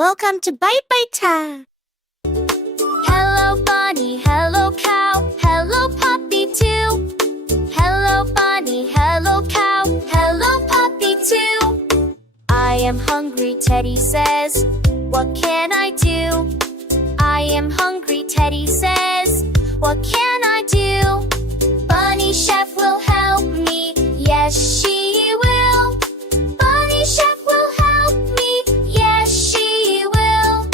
Welcome to Bite Bite Time. Hello bunny, hello cow, hello puppy too. Hello bunny, hello cow, hello puppy too. I am hungry, Teddy says. What can I do? I am hungry, Teddy says. What can I do? Bunny Chef will help me. Yes, she will. Bunny Chef will help me. Yes, she will.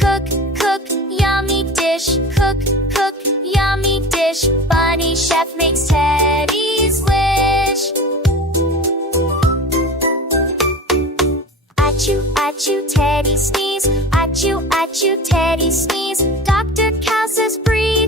Cook, cook, yummy dish. Cook, cook, yummy dish. Bunny Chef makes Teddy's wish. Achoo, Teddy sneeze. Achoo, Teddy sneeze. Dr. Cow says breathe.